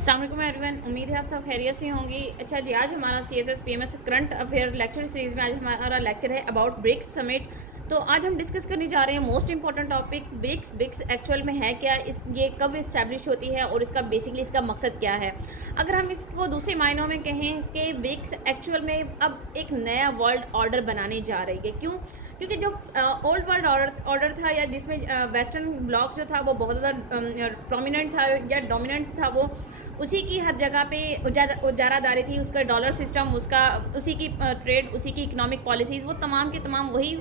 अस्सलाम वालेकुम एवरीवन, उम्मीद है आप सब खैरियत से होंगी। अच्छा जी, आज हमारा CSS PMS current affair lecture series में आज हमारा लेक्चर है अबाउट ब्रिक्स समिट। तो आज हम डिस्कस करने जा रहे हैं most important topic BRICS. BRICS actual में है क्या, ये कब इस्टेब्लिश होती है और इसका बेसिकली इसका मकसद क्या है। अगर हम इसको दूसरे मायनों में कहें कि ब्रिक्स एक्चुअल में अब एक नया वर्ल्ड ऑर्डर बनाने जा रही है। क्यों? क्योंकि जो ओल्ड वर्ल्ड ऑर्डर था या जिसमें वेस्टर्न ब्लॉक जो था वो बहुत ज़्यादा प्रोमिनेंट था या डोमिनेंट था, वो उसी की हर जगह पे उजारादारी थी, उसका डॉलर सिस्टम, उसका उसी की ट्रेड, उसी की इकोनॉमिक पॉलिसीज़, वो तमाम के तमाम वही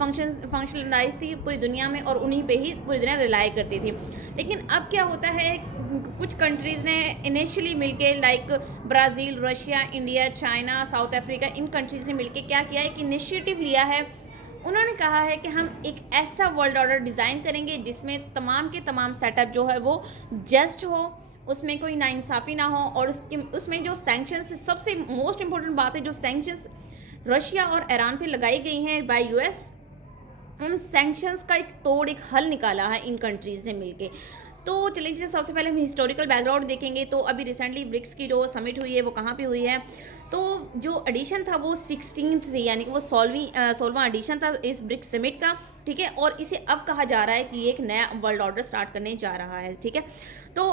फंक्शनलाइज थी पूरी दुनिया में और उन्हीं पे ही पूरी दुनिया रिलाई करती थी। लेकिन अब क्या होता है, कुछ कंट्रीज़ ने इनिशियली मिलके like Brazil, Russia, India, China, South Africa, इन कंट्रीज़ ने मिलके क्या किया, एक इनिशिएटिव लिया है। उन्होंने कहा है कि हम एक ऐसा वर्ल्ड ऑर्डर डिज़ाइन करेंगे जिसमें तमाम के तमाम सेटअप जो है वो जस्ट हो, उसमें कोई नाइंसाफ़ी ना हो, और उसमें जो सैंक्शंस, सबसे मोस्ट इम्पोर्टेंट बात है, जो सैंक्शंस रशिया और ईरान पे लगाई गई हैं बाय यूएस, उन सैंक्शंस का एक हल निकाला है इन कंट्रीज़ ने मिलके। तो चलिए, सबसे पहले हम हिस्टोरिकल बैकग्राउंड देखेंगे। तो अभी रिसेंटली ब्रिक्स की जो समिट हुई है वो कहाँ पे हुई है, तो जो एडिशन था वो 16th थी, यानी कि वो 16वां एडिशन था इस ब्रिक्स समिट का। ठीक है, और इसे अब कहा जा रहा है कि एक नया वर्ल्ड ऑर्डर स्टार्ट करने जा रहा है। ठीक है, तो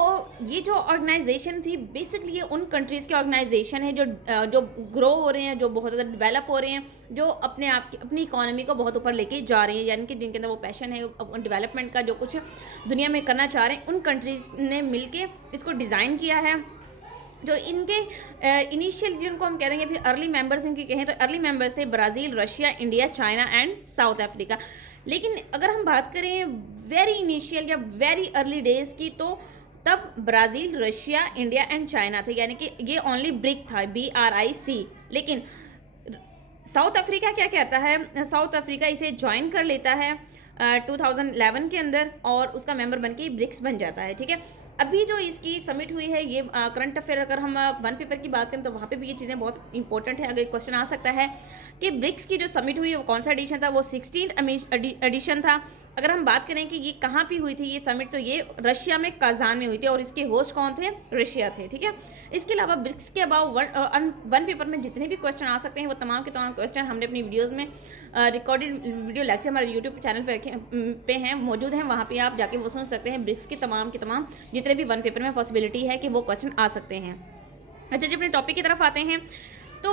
ये जो ऑर्गेनाइजेशन थी बेसिकली ये उन कंट्रीज़ की ऑर्गेनाइजेशन है जो ग्रो हो रहे हैं, जो बहुत ज़्यादा डेवलप हो रहे हैं, जो अपने आप की अपनी इकोनॉमी को बहुत ऊपर लेके जा रहे हैं, यानी कि जिनके अंदर वो पैशन है डेवलपमेंट का, जो कुछ दुनिया में करना चाह रहे हैं, उन कंट्रीज़ ने मिलके इसको डिज़ाइन किया है। जो इनके इनिशियल जिनको हम कह देंगे, फिर अर्ली मेंबर्स इनके कहें तो अर्ली मेंबर्स थे Brazil, Russia, India, China and south Africa. लेकिन अगर हम बात करें वेरी इनिशियल या वेरी अर्ली डेज़ की, तो तब Brazil, Russia, India and China थे, यानी कि ये ओनली ब्रिक था, BRIC। लेकिन साउथ अफ्रीका क्या कहता है, साउथ अफ्रीका इसे ज्वाइन कर लेता है 2011 के अंदर, और उसका मेंबर बन के ब्रिक्स बन जाता है। ठीक है, अभी जो इसकी समिट हुई है, ये करंट अफेयर अगर हम वन पेपर की बात करें तो वहाँ पे भी ये चीज़ें बहुत इंपॉर्टेंट है। अगर क्वेश्चन आ सकता है कि ब्रिक्स की जो समिट हुई है वो कौन सा एडिशन था, वो 16th एडिशन था। अगर हम बात करें कि ये कहाँ पे हुई थी ये समिट, तो ये रशिया में काजान में हुई थी, और इसके होस्ट कौन थे, रशिया थे। ठीक है, इसके अलावा ब्रिक्स के अबाउ वन पेपर में जितने भी क्वेश्चन आ सकते हैं वो तमाम के तमाम क्वेश्चन हमने अपनी वीडियोज़ में रिकॉर्डेड वीडियो लेक्चर हमारे यूट्यूब चैनल पे हैं, मौजूद हैं, वहाँ पे आप जाके वो सुन सकते हैं। ब्रिक्स के तमाम जितने भी वन पेपर में पॉसिबिलिटी है कि वो क्वेश्चन आ सकते हैं। अच्छा जी, अपने टॉपिक की तरफ आते हैं। तो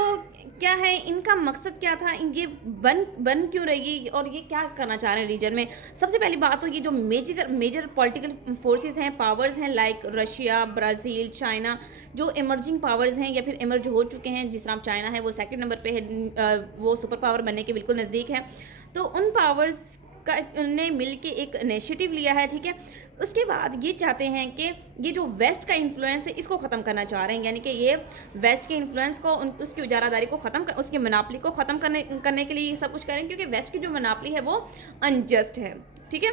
क्या है, इनका मकसद क्या था, ये बन क्यों रही और ये क्या करना चाह रहे हैं रीजन में। सबसे पहली बात तो ये जो मेजर पॉलिटिकल फोर्सेस हैं, पावर्स हैं, लाइक रशिया, ब्राज़ील, चाइना, जो इमर्जिंग पावर्स हैं या फिर इमर्ज हो चुके हैं, जिस तरह चाइना है वो सेकंड नंबर पे है, वो सुपर पावर बनने के बिल्कुल नज़दीक है। तो उन पावर्स ने मिल के एक इनिशिएटिव लिया है। ठीक है, उसके बाद ये चाहते हैं कि ये जो वेस्ट का इन्फ्लुएंस है इसको ख़त्म करना चाह रहे हैं, यानी कि ये वेस्ट के इन्फ्लुएंस को, उसकी उजारादारी को ख़त्म उसकी मनापली को ख़त्म करने के लिए ये सब कुछ करें, क्योंकि वेस्ट की जो मनापली है वो अनजस्ट है। ठीक है,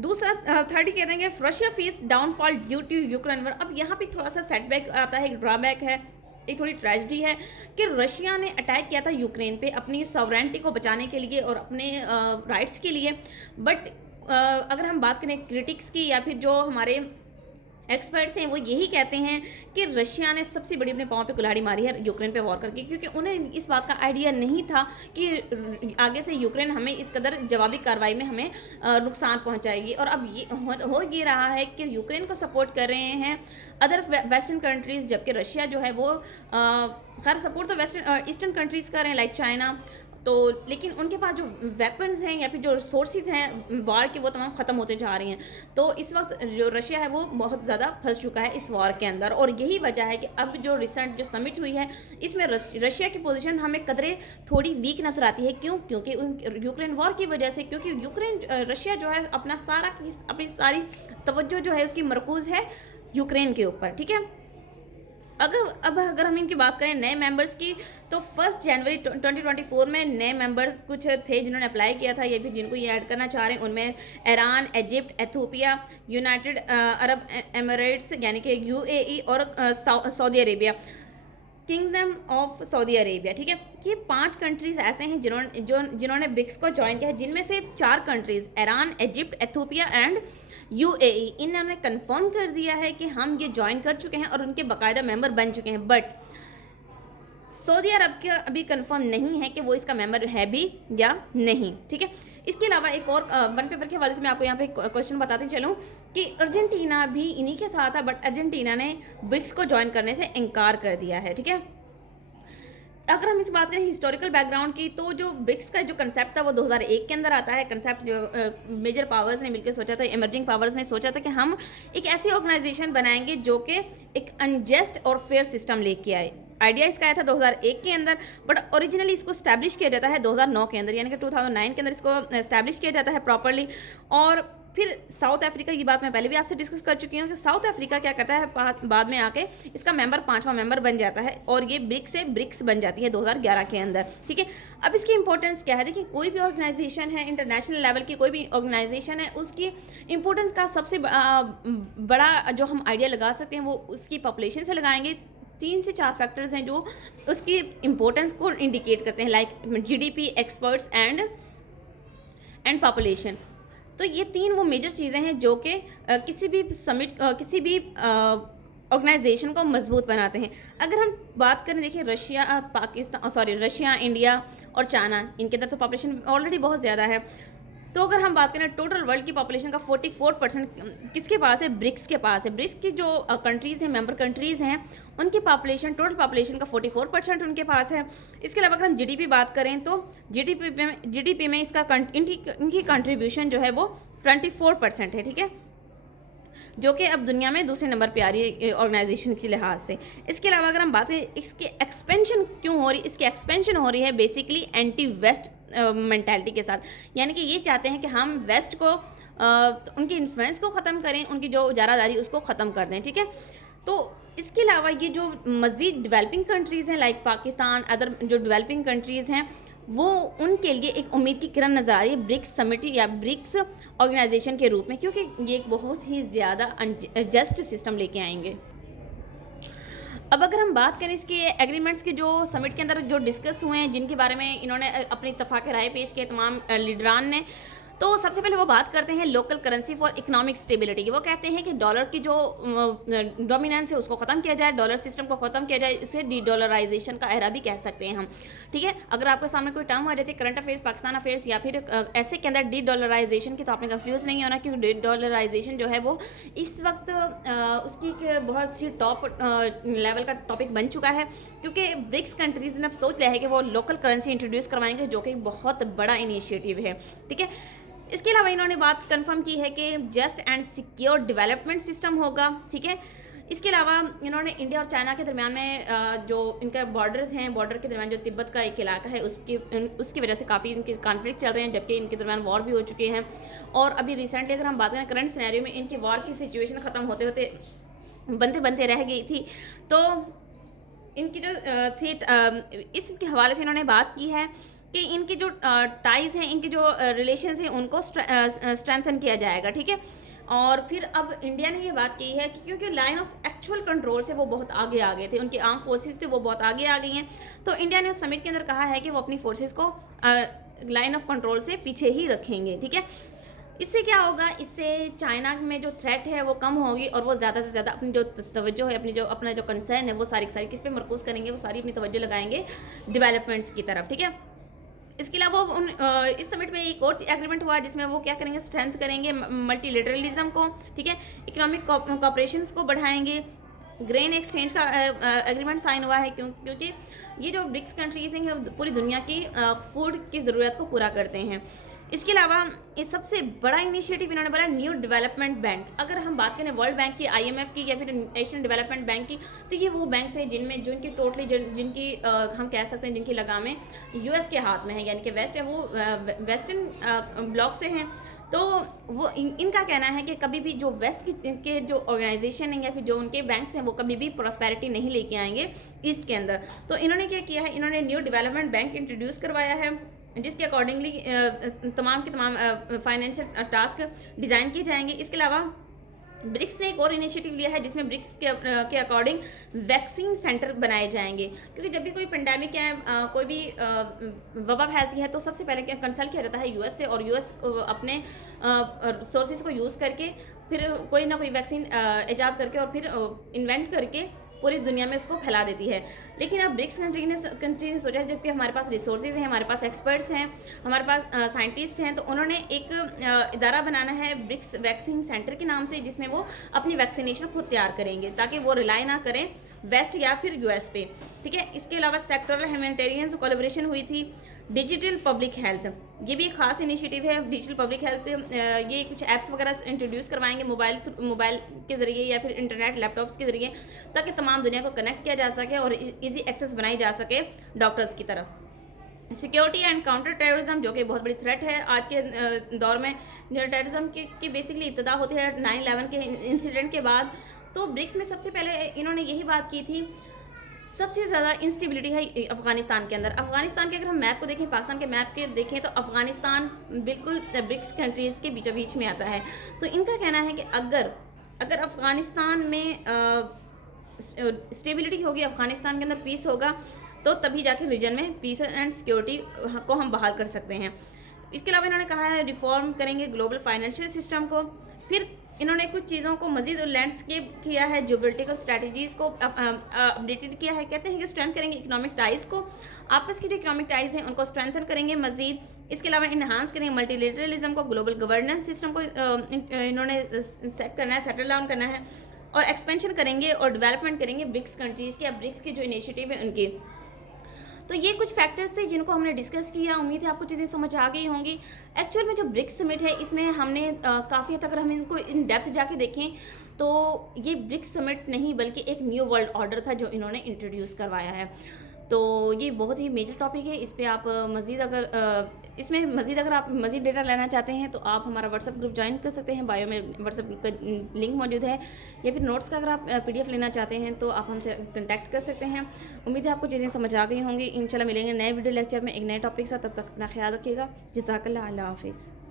दूसरा थर्ड कहते हैं कि Russia face downfall due to Ukraine war. अब यहाँ पे थोड़ा सा सेटबैक आता है, ड्रॉबैक है, एक थोड़ी ट्रेजेडी है कि रशिया ने अटैक किया था यूक्रेन पे अपनी सॉवरेनिटी को बचाने के लिए और अपने राइट्स के लिए। बट अगर हम बात करें क्रिटिक्स की या फिर जो हमारे एक्सपर्ट्स हैं, वो यही कहते हैं कि रशिया ने सबसे बड़ी अपने पाँव पे कुल्हाड़ी मारी है यूक्रेन पे वॉर करके, क्योंकि उन्हें इस बात का आइडिया नहीं था कि आगे से यूक्रेन हमें इस कदर जवाबी कार्रवाई में हमें नुकसान पहुंचाएगी। और अब ये हो ये रहा है कि यूक्रेन को सपोर्ट कर रहे हैं अदर वेस्टर्न कंट्रीज़, जबकि रशिया जो है वो खैर सपोर्ट तो वेस्टर्न ईस्टर्न कंट्रीज़ कर रहे हैं लाइक चाइना। तो लेकिन उनके पास जो वेपन्स हैं या फिर जो रिसोर्सेज हैं वार के, वो तमाम ख़त्म होते जा रही हैं। तो इस वक्त जो रशिया है वो बहुत ज़्यादा फंस चुका है इस वार के अंदर, और यही वजह है कि अब जो रिसेंट जो समिट हुई है इसमें रशिया की पोजीशन हमें कदरे थोड़ी वीक नज़र आती है। क्यों? क्योंकि यूक्रेन वॉर की वजह से, क्योंकि रशिया जो है अपनी सारी तवज्जो जो है उसकी मरकूज़ है यूक्रेन के ऊपर। ठीक है, अगर हम इनकी बात करें नए मेंबर्स की, तो 1 जनवरी 2024 में नए मेंबर्स कुछ थे जिन्होंने अप्लाई किया था, ये भी जिनको ये ऐड करना चाह रहे हैं उनमें Iran, Egypt, Ethiopia, United Arab Emirates यानी कि UAE और Saudi Arabia. Kingdom of Saudi Arabia, ठीक है। ये 5 कंट्रीज़ ऐसे हैं जिन्होंने ब्रिक्स को ज्वाइन किया है, जिनमें से 4 countries Iran, Egypt, Ethiopia and UAE, इन्होंने कंफर्म कर दिया है कि हम ये ज्वाइन कर चुके हैं और उनके बाकायदा मेंबर बन चुके हैं। बट सऊदी अरब का अभी कंफर्म नहीं है कि वो इसका मेंबर है भी या नहीं, ठीक है। इसके अलावा एक और वन पेपर के हवाले से मैं आपको यहाँ पे क्वेश्चन बताती चलूँ कि अर्जेंटीना भी इन्हीं के साथ था, बट अर्जेंटीना ने ब्रिक्स को ज्वाइन करने से इनकार कर दिया है, ठीक है। अगर हम इस बात करें हिस्टोरिकल बैकग्राउंड की, तो जो ब्रिक्स का जो कंसेप्ट था वो 2001 के अंदर आता है। कंसेप्ट जो मेजर पावर्स ने मिलकर सोचा था, इमर्जिंग पावर्स ने सोचा था कि हम एक ऐसी ऑर्गेनाइजेशन बनाएंगे जो कि एक अनजस्ट और फेयर सिस्टम लेके आए। आइडिया इसका आया था 2001 के अंदर, बट ओरिजिनली इसको स्टैब्लिश किया जाता है 2009 के अंदर, यानी कि 2009 के अंदर इसको स्टैब्लिश किया जाता है प्रॉपरली। और फिर साउथ अफ्रीका की बात मैं पहले भी आपसे डिस्कस कर चुकी हूँ कि साउथ अफ्रीका क्या करता है, बाद में आके इसका मेंबर 5वां मेंबर बन जाता है और ये ब्रिक्स से ब्रिक्स बन जाती है 2011 के अंदर, ठीक है। अब इसकी इंपॉर्टेंस क्या है, देखिए कोई भी ऑर्गेनाइजेशन है, इंटरनेशनल लेवल की कोई भी ऑर्गेनाइजेशन है, उसकी इंपॉर्टेंस का सबसे बड़ा जो हम आइडिया लगा सकते हैं वो उसकी पॉपुलेशन से लगाएंगे। 3 से 4 फैक्टर्स हैं जो उसकी इंपॉर्टेंस को इंडिकेट करते हैं, like GDP, experts and population. तो ये 3 वो मेजर चीज़ें हैं जो कि किसी भी समिट किसी भी ऑर्गेनाइजेशन को मजबूत बनाते हैं। अगर हम बात करें, देखिए रशिया, इंडिया और चाइना, इनके अंदर तो पॉपुलेशन ऑलरेडी बहुत ज़्यादा है। तो अगर हम बात करें टोटल वर्ल्ड की पॉपुलेशन का 44% किसके पास है, ब्रिक्स के पास है। ब्रिक्स की जो कंट्रीज़ हैं, मेंबर कंट्रीज़ हैं, उनकी पॉपुलेशन, टोटल पॉपुलेशन का 44% उनके पास है। इसके अलावा अगर हम जीडीपी बात करें तो जीडीपी में इसका इनकी कंट्रीब्यूशन जो है वो 24% है, ठीक है, जो कि अब दुनिया में दूसरे नंबर पे आ रही है ऑर्गेनाइजेशन के लिहाज से। इसके अलावा अगर हम बात करें इसकी एक्सपेंशन क्यों हो रही, इसकी एक्सपेंशन हो रही है बेसिकली एंटी वेस्ट मेंटालिटी के साथ, यानी कि ये चाहते हैं कि हम वेस्ट को उनकी इन्फ्लुएंस को ख़त्म करें, उनकी जो इजारादारी उसको ख़त्म कर दें, ठीक है। तो इसके अलावा ये जो मज़ीद डेवलपिंग कंट्रीज़ हैं लाइक पाकिस्तान, अदर जो डेवलपिंग कंट्रीज़ हैं, वो उनके लिए एक उम्मीद की किरण नज़र आ रही है ब्रिक्स समिट या ब्रिक्स ऑर्गेनाइजेशन के रूप में, क्योंकि ये एक बहुत ही ज़्यादा जस्ट सिस्टम लेके आएंगे। अब अगर हम बात करें इसके एग्रीमेंट्स के जो समिट के अंदर जो डिस्कस हुए हैं, जिनके बारे में इन्होंने अपनी इत्तफाक़ राय पेश किए तमाम लीडरान ने, तो सबसे पहले वो बात करते हैं local currency for economic stability की। वो कहते हैं कि डॉलर की जो डोमिनेंस है उसको ख़त्म किया जाए, डॉलर सिस्टम को ख़त्म किया जाए, इसे डी डॉलराइजेशन का एरा भी कह सकते हैं हम, ठीक है। अगर आपके सामने कोई टर्म आ जाती है करंट अफेयर्स, पाकिस्तान अफेयर्स या फिर ऐसे के अंदर डी डॉलराइजेशन की, तो आपने कंफ्यूज नहीं होना, क्योंकि डी डॉलराइजेशन जो है वो इस वक्त उसकी बहुत ही टॉप लेवल का टॉपिक बन चुका है, क्योंकि ब्रिक्स कंट्रीज़ ने अब सोच लिया है कि वो लोकल करेंसी इंट्रोड्यूस करवाएंगे, जो कि बहुत बड़ा इनिशिएटिव है, ठीक है। इसके अलावा इन्होंने बात कंफर्म की है कि just and secure development system होगा, ठीक है। इसके अलावा इन्होंने इंडिया और चाइना के दरमियान में जो इनका बॉर्डर्स हैं, बॉर्डर के दरमियान जो तिब्बत का एक इलाका है, उसकी वजह से काफ़ी इनके कॉन्फ्लिक्ट चल रहे हैं, जबकि इनके दरमियान वॉर भी हो चुके हैं। और अभी रिसेंटली अगर हम बात करें करंट सिनेरियो में, इनकी वॉर की सिचुएशन ख़त्म होते होते बनते रह गई थी। तो इनकी जो थी इसके हवाले से इन्होंने बात की है कि इनके जो टाइज़ हैं, इनके जो रिलेशंस हैं, उनको स्ट्रेंथन किया जाएगा, ठीक है। और फिर अब इंडिया ने ये बात की है कि क्योंकि लाइन ऑफ एक्चुअल कंट्रोल से वो बहुत आगे आ गए थे, उनकी आर्म फोर्सेस थे वो बहुत आगे आ गई हैं, तो इंडिया ने उस समिट के अंदर कहा है कि वो अपनी फोर्सेस को लाइन ऑफ कंट्रोल से पीछे ही रखेंगे, ठीक है। इससे क्या होगा, इससे चाइना में जो थ्रेट है वो कम होगी और वो ज़्यादा से ज़्यादा अपनी जो तवज्जो है, अपना जो कंसर्न है, वो सारी किस पे मरकूज़ करेंगे, वो सारी अपनी तवज्जो लगाएंगे डेवलपमेंट्स की तरफ, ठीक है। इसके अलावा इस समिट में एक और एग्रीमेंट हुआ जिसमें वो क्या करेंगे, स्ट्रेंथ करेंगे मल्टीलेटरलिज्म को, ठीक है, इकोनॉमिक कोऑपरेशन को बढ़ाएंगे। ग्रेन एक्सचेंज का एग्रीमेंट साइन हुआ है, क्योंकि ये जो ब्रिक्स कंट्रीज हैं पूरी दुनिया की फूड की ज़रूरत को पूरा करते हैं। इसके अलावा ये सबसे बड़ा इनिशिएटिव इन्होंने बोला न्यू डेवलपमेंट बैंक। अगर हम बात करें वर्ल्ड बैंक की, IMF की या फिर एशियन डेवलपमेंट बैंक की, तो ये वो बैंक हैं जिनकी टोटली जिनकी हम कह सकते हैं जिनकी लगामें US के हाथ में है, यानी कि वेस्ट है वो वेस्टर्न ब्लॉक से हैं। तो वो इनका कहना है कि कभी भी जो वेस्ट के जो ऑर्गेनाइजेशन है या फिर जो उनके बैंक्स हैं वो कभी भी प्रॉस्पेरिटी नहीं लेके आएंगे ईस्ट के अंदर। तो इन्होंने क्या किया है, इन्होंने न्यू डेवलपमेंट बैंक इंट्रोड्यूस करवाया है, जिसके अकॉर्डिंगली तमाम के तमाम फाइनेंशियल टास्क डिज़ाइन किए जाएंगे। इसके अलावा ब्रिक्स ने एक और इनिशिएटिव लिया है जिसमें ब्रिक्स के अकॉर्डिंग वैक्सीन सेंटर बनाए जाएंगे, क्योंकि जब भी कोई पेंडेमिक या कोई भी वबा फैलती है तो सबसे पहले क्या कंसल्ट किया जाता है यूएस से, और यूएस अपने सोर्सेज को यूज़ करके फिर कोई ना कोई वैक्सीन ईजाद करके और फिर इन्वेंट करके पूरी दुनिया में उसको फैला देती है। लेकिन अब ब्रिक्स कंट्री ने सोचा, जबकि हमारे पास रिसोर्सेज हैं, हमारे पास एक्सपर्ट्स हैं, हमारे पास साइंटिस्ट हैं, तो उन्होंने एक इदारा बनाना है ब्रिक्स वैक्सीन सेंटर के नाम से, जिसमें वो अपनी वैक्सीनेशन खुद तैयार करेंगे ताकि वो रिलाई ना करें वेस्ट या फिर यूएस पे। ठीक है, इसके अलावा सेक्टरल ह्यूमैनिटेरियन कोलैबोरेशन हुई थी। डिजिटल पब्लिक हेल्थ, ये भी एक खास इनिशिएटिव है। डिजिटल पब्लिक हेल्थ ये कुछ ऐप्स वगैरह इंट्रोड्यूस करवाएंगे मोबाइल के ज़रिए या फिर इंटरनेट लैपटॉप्स के ज़रिए, ताकि तमाम दुनिया को कनेक्ट किया जा सके और इजी एक्सेस बनाई जा सके डॉक्टर्स की तरफ। सिक्योरिटी एंड काउंटर टेररिज्म, जो कि बहुत बड़ी थ्रेट है आज के दौर में। टेररिज्म की बेसिकली इब्तदा होती है 9/11 के इंसिडेंट के बाद। तो ब्रिक्स में सबसे पहले इन्होंने यही बात की थी, सबसे ज़्यादा इंस्टेबिलिटी है अफ़गानिस्तान के अंदर। अफ़गानिस्तान के अगर हम मैप को देखें, पाकिस्तान के मैप के देखें, तो अफ़गानिस्तान बिल्कुल ब्रिक्स कंट्रीज़ के बीचों बीच में आता है। तो इनका कहना है कि अगर अफ़गानिस्तान में स्टेबिलिटी होगी, अफ़गानिस्तान के अंदर पीस होगा, तो तभी जाके रीजन में पीस एंड सिक्योरिटी को हम बहाल कर सकते हैं। इसके अलावा इन्होंने कहा है रिफॉर्म करेंगे ग्लोबल फाइनेंशियल सिस्टम को। फिर इन्होंने कुछ चीज़ों को मजीद लैंडस्केप किया है, जियोपॉलिटिकल स्ट्रैटेजीज़ को अपडेटेड किया है। कहते हैं कि स्ट्रेंथ करेंगे इकोनॉमिक टाइज़ को, आपस की जो इकोनॉमिक टाइज़ हैं उनको स्ट्रेंथन करेंगे मजीद। इसके अलावा इन्हांस करेंगे मल्टीलेटरलिज्म को, ग्लोबल गवर्नेंस सिस्टम को इन्होंने सेट करना है, सेटल डाउन करना है, और एक्सपेंशन करेंगे और डेवलपमेंट करेंगे ब्रिक्स कंट्रीज़ के, ब्रिक्स के जो इनिशिएटिव है उनके। तो ये कुछ फैक्टर्स थे जिनको हमने डिस्कस किया। उम्मीद है आपको चीज़ें समझ आ गई होंगी। एक्चुअल में जो ब्रिक्स समिट है, इसमें हमने काफ़ी हद तक अगर हम इनको इन डेप्थ जाके देखें तो ये ब्रिक्स समिट नहीं बल्कि एक न्यू वर्ल्ड ऑर्डर था जो इन्होंने इंट्रोड्यूस करवाया है। तो ये बहुत ही मेजर टॉपिक है। इस पे आप इसमें मज़ीद अगर आप मज़ीद डेटा लेना चाहते हैं तो आप हमारा व्हाट्सएप ग्रुप ज्वाइन कर सकते हैं। बायो में व्हाट्सएप ग्रुप का लिंक मौजूद है, या फिर नोट्स का अगर आप PDF लेना चाहते हैं तो आप हमसे कॉन्टैक्ट कर सकते हैं। उम्मीद है आपको चीज़ें समझ आ गई होंगी। इंशाल्लाह मिलेंगे नए वीडियो लेक्चर में एक नए टॉपिक के साथ। तब तक अपना ख्याल रखिएगा। जज़ाकल्लाह, अल्लाह हाफ़िज़।